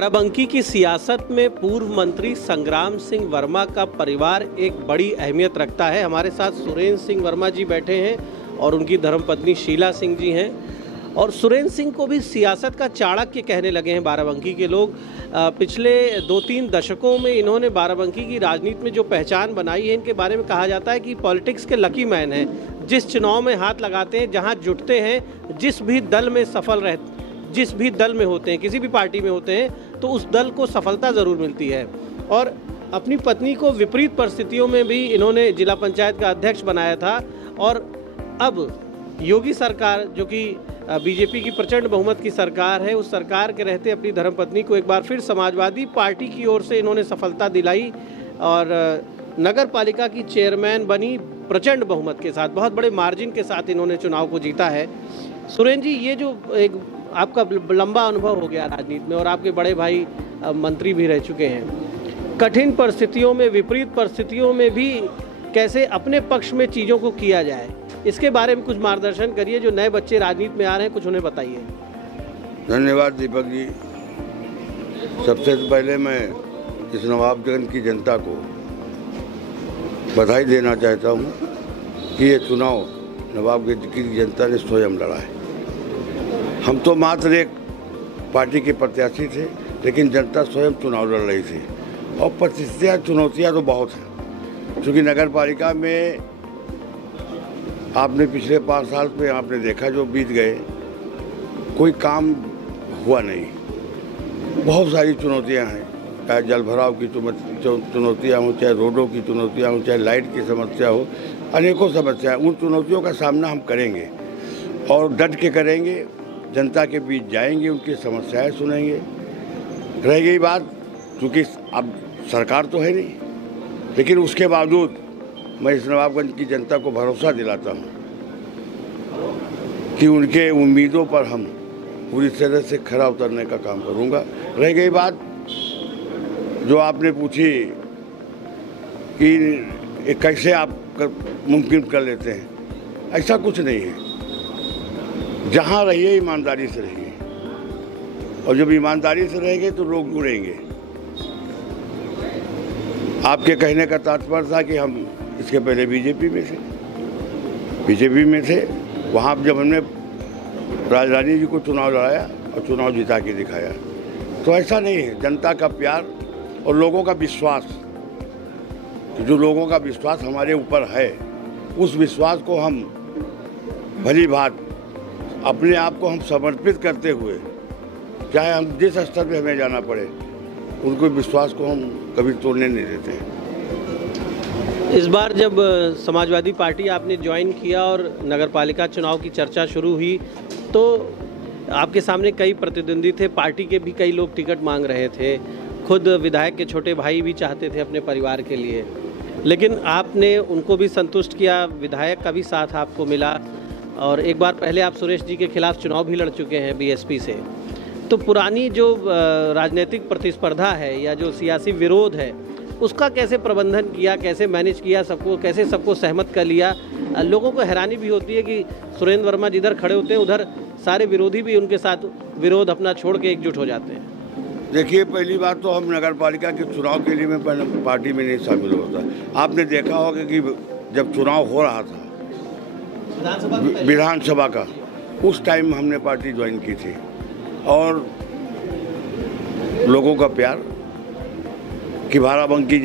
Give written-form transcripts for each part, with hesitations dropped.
बाराबंकी की सियासत में पूर्व मंत्री संग्राम सिंह वर्मा का परिवार एक बड़ी अहमियत रखता है। हमारे साथ सुरेंद्र सिंह वर्मा जी बैठे हैं और उनकी धर्मपत्नी शीला सिंह जी हैं। और सुरेंद्र सिंह को भी सियासत का चाणक्य कहने लगे हैं बाराबंकी के लोग। पिछले 2-3 दशकों में इन्होंने बाराबंकी की राजनीति में जो पहचान बनाई है, इनके बारे में कहा जाता है कि पॉलिटिक्स के लकी मैन हैं। जिस चुनाव में हाथ लगाते हैं, जहां जुटते हैं, जिस भी दल में सफल रहते, जिस भी दल में होते हैं, किसी भी पार्टी में होते हैं, तो उस दल को सफलता ज़रूर मिलती है। और अपनी पत्नी को विपरीत परिस्थितियों में भी इन्होंने जिला पंचायत का अध्यक्ष बनाया था। और अब योगी सरकार, जो कि बीजेपी की प्रचंड बहुमत की सरकार है, उस सरकार के रहते अपनी धर्मपत्नी को एक बार फिर समाजवादी पार्टी की ओर से इन्होंने सफलता दिलाई और नगर पालिका की चेयरमैन बनी। प्रचंड बहुमत के साथ, बहुत बड़े मार्जिन के साथ इन्होंने चुनाव को जीता है। सुरेंद्र जी, ये जो एक आपका लंबा अनुभव हो गया राजनीति में और आपके बड़े भाई मंत्री भी रह चुके हैं, कठिन परिस्थितियों में, विपरीत परिस्थितियों में भी कैसे अपने पक्ष में चीज़ों को किया जाए, इसके बारे में कुछ मार्गदर्शन करिए। जो नए बच्चे राजनीति में आ रहे हैं, कुछ उन्हें बताइए। धन्यवाद दीपक जी। सबसे पहले मैं इस नवाबगंज की जनता को बधाई देना चाहता हूँ कि ये चुनाव नवाबगंज की जनता ने स्वयं लड़ा है। हम तो मात्र एक पार्टी के प्रत्याशी थे, लेकिन जनता स्वयं चुनाव लड़ रही थी। और परिस्थितियाँ, चुनौतियाँ तो बहुत हैं, क्योंकि नगर पालिका में आपने पिछले 5 साल में आपने देखा जो बीत गए, कोई काम हुआ नहीं। बहुत सारी चुनौतियाँ हैं, चाहे जल भराव की चुनौतियाँ हो, चाहे रोडों की चुनौतियाँ हो, चाहे लाइट की समस्या हो, अनेकों समस्याएं। उन चुनौतियों का सामना हम करेंगे और डट के करेंगे। जनता के बीच जाएंगे, उनकी समस्याएं सुनेंगे। रह गई बात, क्योंकि अब सरकार तो है नहीं, लेकिन उसके बावजूद मैं इस नवाबगंज की जनता को भरोसा दिलाता हूं कि उनके उम्मीदों पर हम पूरी तरह से खरा उतरने का काम करूंगा। रह गई बात जो आपने पूछी कि कैसे आप मुमकिन कर लेते हैं, ऐसा कुछ नहीं है। जहाँ रहिए ईमानदारी से रहिए, और जब ईमानदारी से रहेंगे तो लोग जुड़ेंगे। आपके कहने का तात्पर्य था कि हम इसके पहले बीजेपी में थे। वहाँ जब हमने राजरानी जी को चुनाव लड़ाया और चुनाव जिता के दिखाया, तो ऐसा नहीं है। जनता का प्यार और लोगों का विश्वास, जो लोगों का विश्वास हमारे ऊपर है, उस विश्वास को हम भली भांति अपने आप को हम समर्पित करते हुए, चाहे हम जिस स्तर पे हमें जाना पड़े, उनको विश्वास को हम कभी तोड़ने नहीं देते हैं। इस बार जब समाजवादी पार्टी आपने ज्वाइन किया और नगरपालिका चुनाव की चर्चा शुरू हुई, तो आपके सामने कई प्रतिद्वंदी थे, पार्टी के भी कई लोग टिकट मांग रहे थे, खुद विधायक के छोटे भाई भी चाहते थे अपने परिवार के लिए, लेकिन आपने उनको भी संतुष्ट किया, विधायक का भी साथ आपको मिला। और एक बार पहले आप सुरेश जी के खिलाफ चुनाव भी लड़ चुके हैं बीएसपी से। तो पुरानी जो राजनीतिक प्रतिस्पर्धा है या जो सियासी विरोध है, उसका कैसे प्रबंधन किया, कैसे मैनेज किया, सबको सहमत कर लिया? लोगों को हैरानी भी होती है कि सुरेंद्र वर्मा जिधर खड़े होते हैं, उधर सारे विरोधी भी उनके साथ विरोध अपना छोड़ के एकजुट हो जाते हैं। देखिए, पहली बात तो हम नगर पालिका के चुनाव के लिए मैं पहले पार्टी में नहीं शामिल होता। आपने देखा होगा कि जब चुनाव हो रहा था विधानसभा का, उस टाइम हमने पार्टी ज्वाइन की थी। और लोगों का प्यार कि बाराबंकी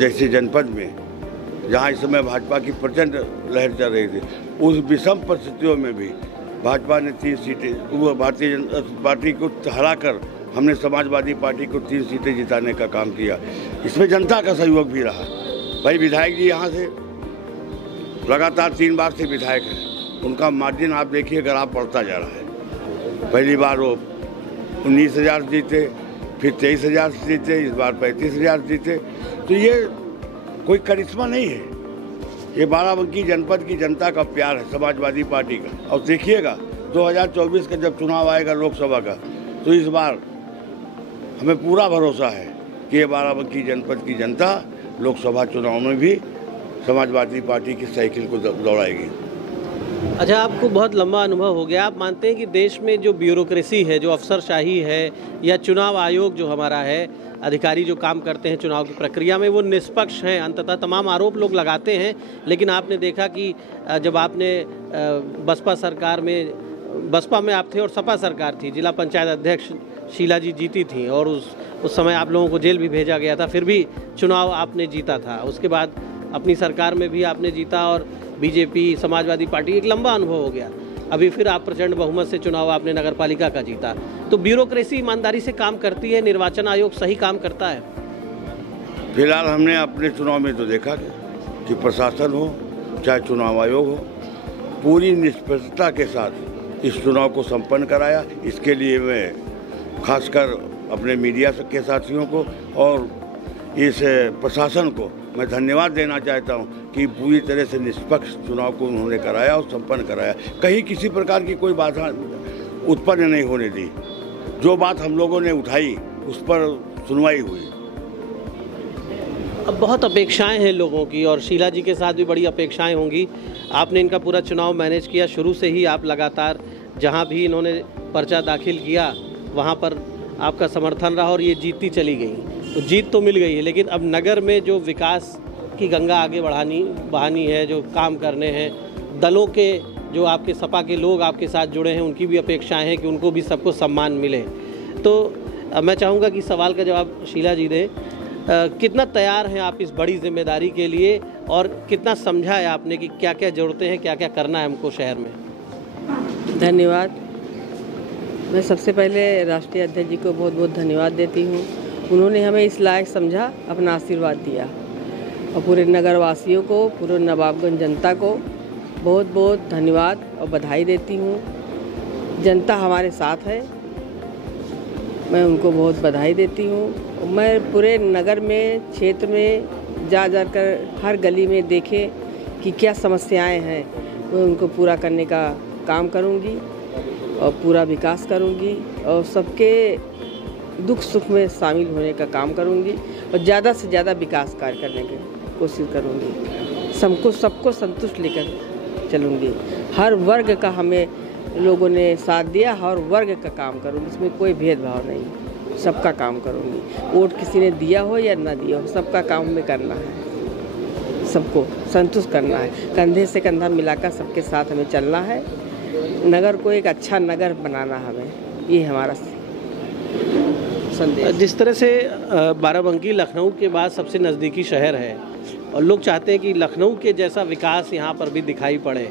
जैसे जनपद में, जहां इस समय भाजपा की प्रचंड लहर चल रही थी, उस विषम परिस्थितियों में भी भाजपा ने 3 सीटें, वो भारतीय जनता पार्टी को हराकर हमने समाजवादी पार्टी को 3 सीटें जिताने का काम किया। इसमें जनता का सहयोग भी रहा। भाई विधायक जी यहाँ से लगातार 3 बार से विधायक हैं, उनका मार्जिन आप देखिए, अगर आप बढ़ता जा रहा है। पहली बार वो 19,000 जीते, फिर 23,000 जीते, इस बार 35,000 जीते। तो ये कोई करिश्मा नहीं है, ये बाराबंकी जनपद की जनता का प्यार है, समाजवादी पार्टी का। और देखिएगा 2024 का जब चुनाव आएगा लोकसभा का, तो इस बार हमें पूरा भरोसा है कि ये बाराबंकी जनपद की जनता लोकसभा चुनाव में भी समाजवादी पार्टी की साइकिल को दौड़ाएगी। अच्छा, आपको बहुत लंबा अनुभव हो गया। आप मानते हैं कि देश में जो ब्यूरोक्रेसी है, जो अफसरशाही है, या चुनाव आयोग जो हमारा है, अधिकारी जो काम करते हैं चुनाव की प्रक्रिया में, वो निष्पक्ष हैं? अंततः तमाम आरोप लोग लगाते हैं, लेकिन आपने देखा कि जब आपने बसपा सरकार में, बसपा में आप थे और सपा सरकार थी, जिला पंचायत अध्यक्ष शीला जी जीती थी और उस समय आप लोगों को जेल भी भेजा गया था, फिर भी चुनाव आपने जीता था। उसके बाद अपनी सरकार में भी आपने जीता और बीजेपी, समाजवादी पार्टी, एक लंबा अनुभव हो गया। अभी फिर आप प्रचंड बहुमत से चुनाव आपने नगर पालिका का जीता। तो ब्यूरोक्रेसी ईमानदारी से काम करती है, निर्वाचन आयोग सही काम करता है? फिलहाल हमने अपने चुनाव में तो देखा कि प्रशासन हो चाहे चुनाव आयोग हो, पूरी निष्पक्षता के साथ इस चुनाव को संपन्न कराया। इसके लिए मैं खासकर अपने मीडिया के साथियों को और इस प्रशासन को मैं धन्यवाद देना चाहता हूं कि पूरी तरह से निष्पक्ष चुनाव को उन्होंने कराया और संपन्न कराया। कहीं किसी प्रकार की कोई बाधा उत्पन्न नहीं होने दी। जो बात हम लोगों ने उठाई उस पर सुनवाई हुई। अब बहुत अपेक्षाएं हैं लोगों की और शीला जी के साथ भी बड़ी अपेक्षाएं होंगी। आपने इनका पूरा चुनाव मैनेज किया, शुरू से ही आप लगातार जहां भी इन्होंने पर्चा दाखिल किया वहां पर आपका समर्थन रहा और ये जीतती चली गई। तो जीत तो मिल गई है, लेकिन अब नगर में जो विकास की गंगा आगे बहानी है, जो काम करने हैं, दलों के जो आपके सपा के लोग आपके साथ जुड़े हैं उनकी भी अपेक्षाएं हैं कि उनको भी सबको सम्मान मिले। तो मैं चाहूँगा कि सवाल का जवाब शीला जी दें। कितना तैयार हैं आप इस बड़ी जिम्मेदारी के लिए और कितना समझा है आपने कि क्या क्या ज़रूरतें हैं, क्या क्या करना है हमको शहर में? धन्यवाद। मैं सबसे पहले राष्ट्रीय अध्यक्ष जी को बहुत बहुत धन्यवाद देती हूँ। उन्होंने हमें इस लायक समझा, अपना आशीर्वाद दिया, और पूरे नगरवासियों को, पूरे नवाबगंज जनता को बहुत बहुत धन्यवाद और बधाई देती हूँ। जनता हमारे साथ है, मैं उनको बहुत बधाई देती हूँ। मैं पूरे नगर में, क्षेत्र में जा कर हर गली में देखे कि क्या समस्याएं हैं, मैं उनको पूरा करने का काम करूँगी और पूरा विकास करूँगी और सबके दुख सुख में शामिल होने का काम करूँगी और ज़्यादा से ज़्यादा विकास कार्य करने की कोशिश करूँगी। सबको संतुष्ट लेकर चलूँगी। हर वर्ग का हमें लोगों ने साथ दिया, हर वर्ग का काम करूँगी, इसमें कोई भेदभाव नहीं, सबका काम करूँगी। वोट किसी ने दिया हो या ना दिया हो, सबका काम हमें करना है, सबको संतुष्ट करना है, कंधे से कंधा मिलाकर सबके साथ हमें चलना है। नगर को एक अच्छा नगर बनाना हमें, ये हमारा संदेश। जिस तरह से बाराबंकी लखनऊ के बाद सबसे नज़दीकी शहर है और लोग चाहते हैं कि लखनऊ के जैसा विकास यहाँ पर भी दिखाई पड़े,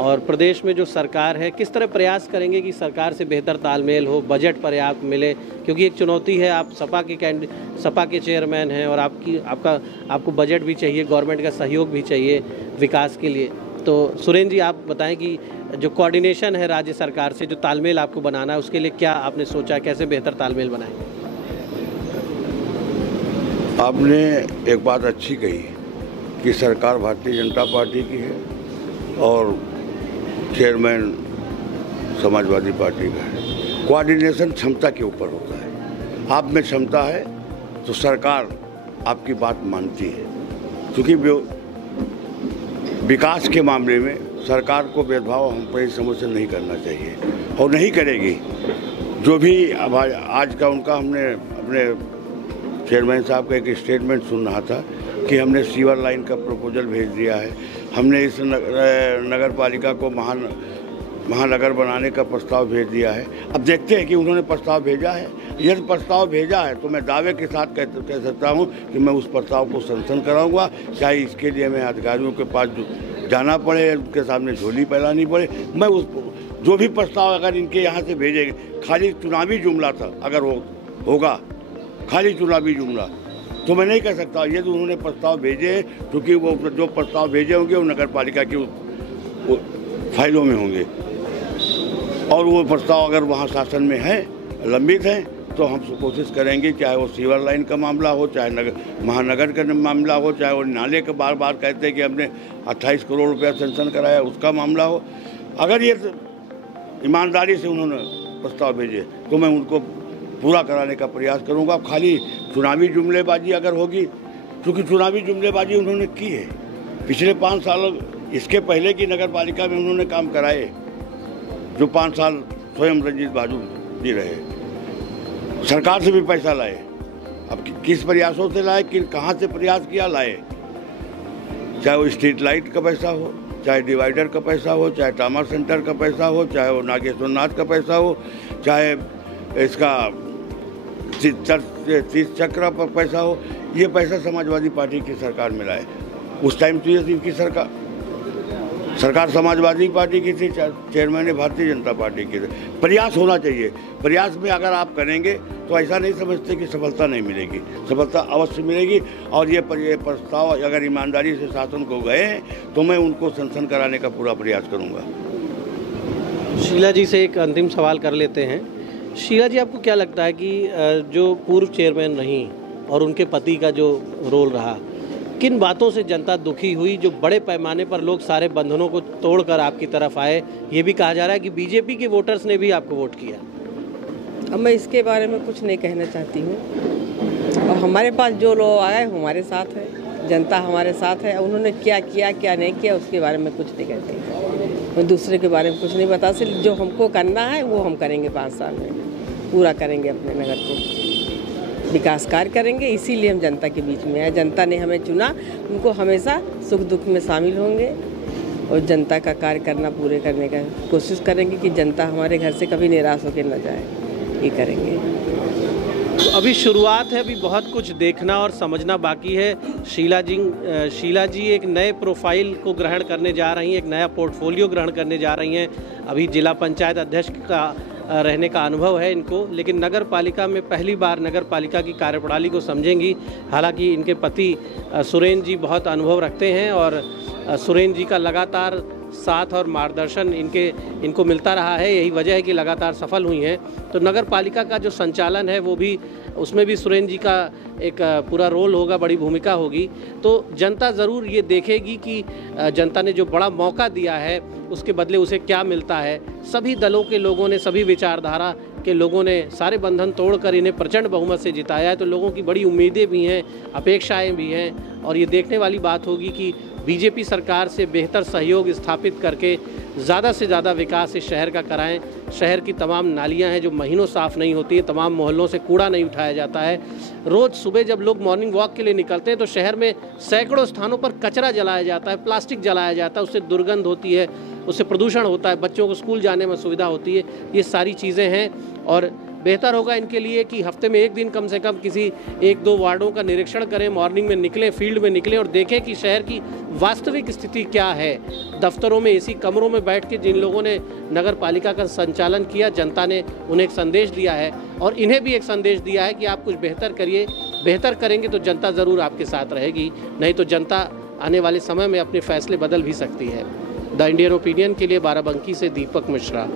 और प्रदेश में जो सरकार है किस तरह प्रयास करेंगे कि सरकार से बेहतर तालमेल हो, बजट पर्याप्त मिले, क्योंकि एक चुनौती है। आप सपा के चेयरमैन हैं और आपको बजट भी चाहिए, गवर्नमेंट का सहयोग भी चाहिए विकास के लिए। तो सुरेंद्र जी, आप बताएं कि जो कोऑर्डिनेशन है राज्य सरकार से, जो तालमेल आपको बनाना है, उसके लिए क्या आपने सोचा, कैसे बेहतर तालमेल बनाएं? आपने एक बात अच्छी कही कि सरकार भारतीय जनता पार्टी की है और चेयरमैन समाजवादी पार्टी का है। कोऑर्डिनेशन क्षमता के ऊपर होता है। आप में क्षमता है तो सरकार आपकी बात मानती है, क्योंकि विकास के मामले में सरकार को भेदभाव हम पर समझ से नहीं करना चाहिए और नहीं करेगी। जो भी अब आज का उनका, हमने अपने चेयरमैन साहब का एक स्टेटमेंट सुन रहा था कि हमने सीवर लाइन का प्रपोजल भेज दिया है, हमने इस नगर पालिका को महानगर बनाने का प्रस्ताव भेज दिया है। अब देखते हैं कि उन्होंने प्रस्ताव भेजा है। यदि प्रस्ताव भेजा है तो मैं दावे के साथ कह सकता हूं कि मैं उस प्रस्ताव को संशोधन कराऊंगा, चाहे इसके लिए मैं अधिकारियों के पास जाना पड़े, उनके सामने झोली फैलानी पड़े। मैं उस जो भी प्रस्ताव अगर इनके यहाँ से भेजेंगे, खाली चुनावी जुमला था अगर होगा खाली चुनावी जुमला, तो मैं नहीं कह सकता। यदि उन्होंने प्रस्ताव भेजे, क्योंकि वो जो प्रस्ताव भेजे होंगे वो नगर पालिका की फाइलों में होंगे, और वो प्रस्ताव अगर वहाँ शासन में है, लंबित है, तो हम कोशिश करेंगे, चाहे वो सीवर लाइन का मामला हो, चाहे महानगर का मामला हो, चाहे वो नाले के बार बार कहते हैं कि हमने 28 करोड़ रुपया सेंक्शन कराया, उसका मामला हो। अगर ये ईमानदारी से उन्होंने प्रस्ताव भेजे तो मैं उनको पूरा कराने का प्रयास करूंगा। खाली चुनावी जुमलेबाजी अगर होगी, क्योंकि चुनावी जुमलेबाजी उन्होंने की है पिछले 5 साल, इसके पहले की नगर पालिका में उन्होंने काम कराए, जो 5 साल स्वयं रंजीत बाजू जी रहे, सरकार से भी पैसा लाए। अब किस प्रयासों से लाए, कि कहाँ से प्रयास किया लाए, चाहे वो स्ट्रीट लाइट का पैसा हो, चाहे डिवाइडर का पैसा हो, चाहे ट्रामा सेंटर का पैसा हो, चाहे वो नागेश्वर नाथ का पैसा हो, चाहे इसका तीर्थ चक्र पर पैसा हो, ये पैसा समाजवादी पार्टी की सरकार में लाए। उस टाइम तो ये की सरकार समाजवादी पार्टी की थी, चेयरमैन भारतीय जनता पार्टी की थी। प्रयास होना चाहिए, प्रयास में अगर आप करेंगे तो ऐसा नहीं समझते कि सफलता नहीं मिलेगी, सफलता अवश्य मिलेगी। और ये प्रस्ताव अगर ईमानदारी से शासन को गए तो मैं उनको सनसन कराने का पूरा प्रयास करूँगा। शीला जी से एक अंतिम सवाल कर लेते हैं। शीला जी, आपको क्या लगता है कि जो पूर्व चेयरमैन रहीं और उनके पति का जो रोल रहा, किन बातों से जनता दुखी हुई, जो बड़े पैमाने पर लोग सारे बंधनों को तोड़कर आपकी तरफ आए? ये भी कहा जा रहा है कि बीजेपी के वोटर्स ने भी आपको वोट किया। अब मैं इसके बारे में कुछ नहीं कहना चाहती हूँ। और हमारे पास जो लोग आए हमारे साथ है, जनता हमारे साथ है। उन्होंने क्या किया क्या नहीं किया उसके बारे में कुछ नहीं कहती, मैं दूसरे के बारे में कुछ नहीं बता। सिर्फ जो हमको करना है वो हम करेंगे, 5 साल में पूरा करेंगे, अपने नगर को विकास कार्य करेंगे। इसीलिए हम जनता के बीच में आए, जनता ने हमें चुना, उनको हमेशा सुख दुख में शामिल होंगे और जनता का कार्य करना, पूरे करने का कोशिश करेंगे कि जनता हमारे घर से कभी निराश होकर न जाए, ये करेंगे। तो अभी शुरुआत है, अभी बहुत कुछ देखना और समझना बाकी है। शीला जी एक नए प्रोफाइल को ग्रहण करने जा रही हैं, एक नया पोर्टफोलियो ग्रहण करने जा रही हैं। अभी जिला पंचायत अध्यक्ष का रहने का अनुभव है इनको, लेकिन नगर पालिका में पहली बार नगर पालिका की कार्यप्रणाली को समझेंगी। हालांकि इनके पति सुरेंद्र जी बहुत अनुभव रखते हैं और सुरेंद्र जी का लगातार साथ और मार्गदर्शन इनको मिलता रहा है, यही वजह है कि लगातार सफल हुई हैं। तो नगर पालिका का जो संचालन है वो भी, उसमें भी सुरेंद्र जी का एक पूरा रोल होगा, बड़ी भूमिका होगी। तो जनता ज़रूर ये देखेगी कि जनता ने जो बड़ा मौका दिया है उसके बदले उसे क्या मिलता है। सभी दलों के लोगों ने, सभी विचारधारा के लोगों ने सारे बंधन तोड़कर इन्हें प्रचंड बहुमत से जिताया है। तो लोगों की बड़ी उम्मीदें भी हैं, अपेक्षाएं भी हैं और ये देखने वाली बात होगी कि बीजेपी सरकार से बेहतर सहयोग स्थापित करके ज़्यादा से ज़्यादा विकास इस शहर का कराएं। शहर की तमाम नालियां हैं जो महीनों साफ़ नहीं होती है, तमाम मोहल्लों से कूड़ा नहीं उठाया जाता है। रोज़ सुबह जब लोग मॉर्निंग वॉक के लिए निकलते हैं तो शहर में सैकड़ों स्थानों पर कचरा जलाया जाता है, प्लास्टिक जलाया जाता है, उससे दुर्गंध होती है, उससे प्रदूषण होता है, बच्चों को स्कूल जाने में सुविधा होती है। ये सारी चीज़ें हैं और बेहतर होगा इनके लिए कि हफ्ते में 1 दिन कम से कम किसी 1-2 वार्डों का निरीक्षण करें, मॉर्निंग में निकलें, फील्ड में निकलें और देखें कि शहर की वास्तविक स्थिति क्या है। दफ्तरों में एसी कमरों में बैठ के जिन लोगों ने नगर पालिका का संचालन किया, जनता ने उन्हें एक संदेश दिया है और इन्हें भी एक संदेश दिया है कि आप कुछ बेहतर करिए। बेहतर करेंगे तो जनता ज़रूर आपके साथ रहेगी, नहीं तो जनता आने वाले समय में अपने फैसले बदल भी सकती है। द इंडियन ओपिनियन के लिए बाराबंकी से दीपक मिश्रा।